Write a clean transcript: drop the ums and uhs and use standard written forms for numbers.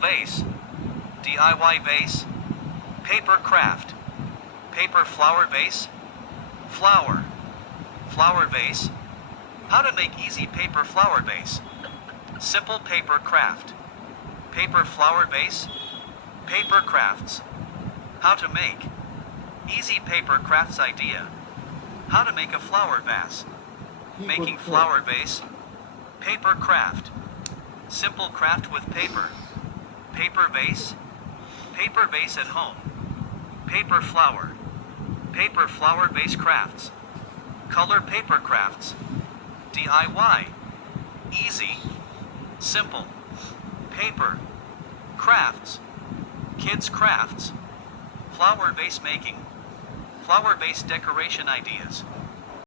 vase, DIY vase, paper craft, paper flower vase, flower, flower vase. How to make easy paper flower vase. Simple paper craft, paper flower vase, paper crafts. How to make easy paper crafts idea. How to make a flower vase. Making flower vase, paper craft. Simple craft with paper. Paper vase at home. Paper flower vase crafts. Color paper crafts. DIY. Easy. Simple. Paper. Crafts. Kids crafts. Flower vase making. Flower vase decoration ideas.